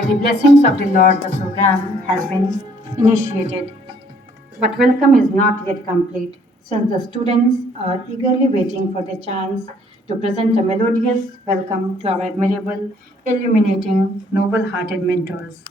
By the blessings of the Lord, the program has been initiated. But welcome is not yet complete, since the students are eagerly waiting for the chance to present a melodious welcome to our admirable, illuminating, noble-hearted mentors.